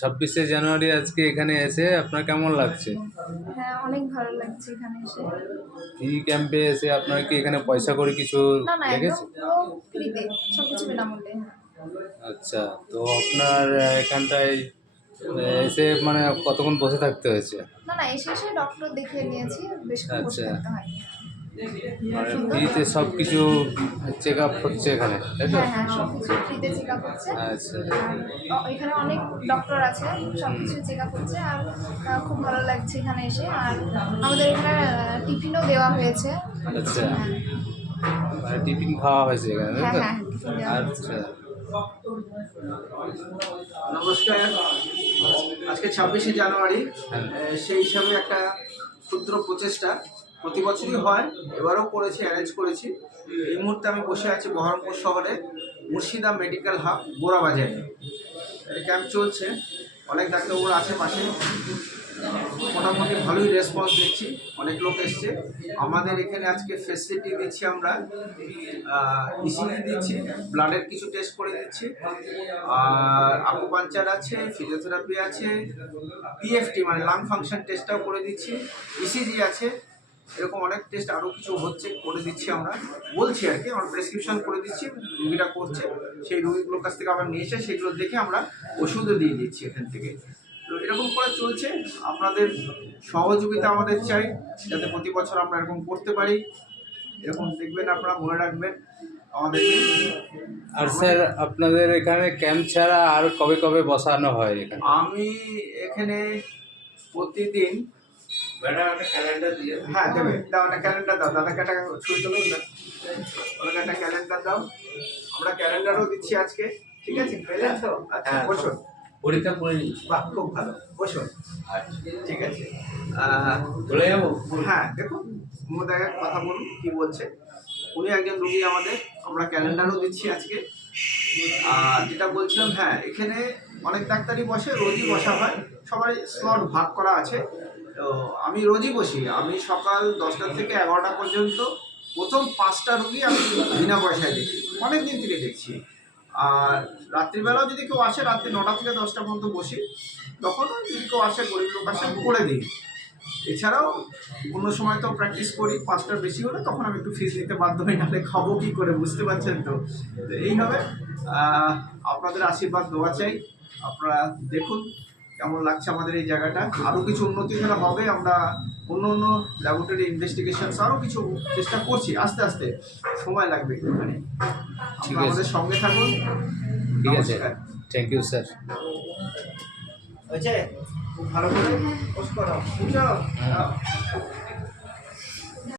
ছাব্বিশে জানুয়ারি আজকে এখানে এসে আপনার কেমন লাগছে? হ্যাঁ, অনেক ভালো লাগছে এখানে এসে। এই ক্যাম্পে এসে আপনার কি এখানে পয়সা করে কিছু না, না, একদম লেগেছে? পুরো ফ্রিতে। সবকিছু বিনামূল্যে। হ্যাঁ। আচ্ছা, তো আপনার এখানটায় এসে মানে কতক্ষণ বসে থাকতে হয়েছে? না, না, এসে ডক্টর দেখিয়ে নিয়েছি। বেশিক্ষণ বসে আচ্ছা, থাকতে হয়নি। মানে সুন্দর ফ্রিতে ডক্টর। সব কিছু চেক আপ হচ্ছে এখানে, তাই তো? হ্যাঁ, হ্যাঁ, সবকিছু ফ্রিতে চেকআপ হচ্ছে। আচ্ছা, আর এখানে অনেক ডক্টর আছে। সবকিছু চেকআপ হচ্ছে। আর খুব ভালো লাগছে এখানে এসে। আর আমাদের এখানে টিফিনও দেওয়া হয়েছে। অনেক কিছু। আচ্ছা, হ্যাঁ। মানে টিফিন খাওয়া হয়েছে এখানে, তাই হ্যাঁ, তো? হ্যাঁ, টিফিন দেওয়া হয়েছে। আচ্ছা, নমস্কার। আজকে 26শে জানুয়ারি। হ্যাঁ, সেই হিসাবে একটা ক্ষুদ্র প্রচেষ্টা প্রতি বছরই হয়, এবারও করেছি, অ্যারেঞ্জ করেছি। এই মুহূর্তে আমি বসে আছি বহরমপুর শহরে মুর্শিদা মেডিকেল হাব বোরাবাজারে। ক্যাম্প চলছে, অনেক ডাক্তারবাবুর আশেপাশে। মোটামুটি ভালোই রেসপন্স দিচ্ছি, অনেক লোক এসছে। আমাদের এখানে আজকে ফেসিলিটি দিচ্ছি আমরা, ইসিজি দিচ্ছি, ব্লাডের কিছু টেস্ট করে দিচ্ছি, আর আকুপাঞ্চার আছে, ফিজিওথেরাপি আছে, পিএফটি মানে লাং ফাংশন টেস্টটাও করে দিচ্ছি, ইসিজি আছে। এরকম অনেক টেস্ট আরও কিছু হচ্ছে, করে দিচ্ছি আমরা, বলছি আর কি। আমরা প্রেসক্রিপশন করে দিচ্ছি, রুগীরা করছে, সেই রুগীগুলোর কাছ থেকে আবার নিয়ে এসে সেগুলো দেখে আমরা ওষুধও দিয়ে দিচ্ছি এখান থেকে। তো এরকম করে চলছে। আপনাদের সহযোগিতা আমাদের চাই, যাতে প্রতি বছর আমরা এরকম করতে পারি। এরকম দেখবেন, আপনারা মনে রাখবেন আমাদেরকে। আর স্যার আপনাদের এখানে ক্যাম্প ছাড়া আর কবে কবে বসানো হয় এখানে? আমি এখানে প্রতিদিন একটা ক্যালেন্ডার দিয়ে, হ্যাঁ দেবে, দাও একটা ক্যালেন্ডার দাও, দাদাকে একটা ছবি তুলো, ওনাকে একটা ক্যালেন্ডার দাও। আমরা ক্যালেন্ডারও দিচ্ছি আজকে, ঠিক আছে? পেলেন তো? আচ্ছা, বসুন। পরীক্ষা করে নিই। বাহ, খুব ভালো, বসুন। ঠিক আছে, চলে যাবো? হ্যাঁ দেখুন, মোদাকে কথা বলুন, কি বলছে। উনি একজন রুগী আমাদের, আমরা ক্যালেন্ডারও দিচ্ছি আজকে। আর যেটা বলছিলাম, হ্যাঁ এখানে অনেক ডাক্তারই বসে, রোজই বসা হয়, সবাই স্লট ভাগ করা আছে। তো আমি রোজই বসি, আমি সকাল 10টা থেকে 11টা পর্যন্ত প্রথম 5টা রুগী আমি বিনা পয়সায় দেখি, অনেক দিন থেকে দেখছি। আর রাত্রিবেলাও যদি কেউ আসে, রাত্রি 9টা থেকে 10টা পর্যন্ত বসি, তখন যদি কেউ আসে, গরিব লোক আসে, আমি করে দিই। এছাড়াও অন্য সময় তো প্র্যাকটিস করি, 5টার বেশি হলে তখন আমি একটু ফিস নিতে বাধ্য হই, নাহলে খাবো কী করে, বুঝতে পারছেন তো। তো এইভাবে আপনাদের আশীর্বাদ দেওয়া চাই। আপনারা দেখুন কেমন লাগছে আমাদের এই জায়গাটা। আরও কিছু উন্নতি এখানে হবে, আমরা অন্য অন্য ল্যাবরেটরি ইনভেস্টিগেশনস আরও কিছু চেষ্টা করছি, আস্তে আস্তে সময় লাগবে একটুখানি। ঠিক আপনারা আছে, আমাদের সঙ্গে থাকুন। ঠিক আছে, নমস্কার। Thank you sir. হয়েছে? খুব ভালো করে পোস্ট করো, বুঝছো?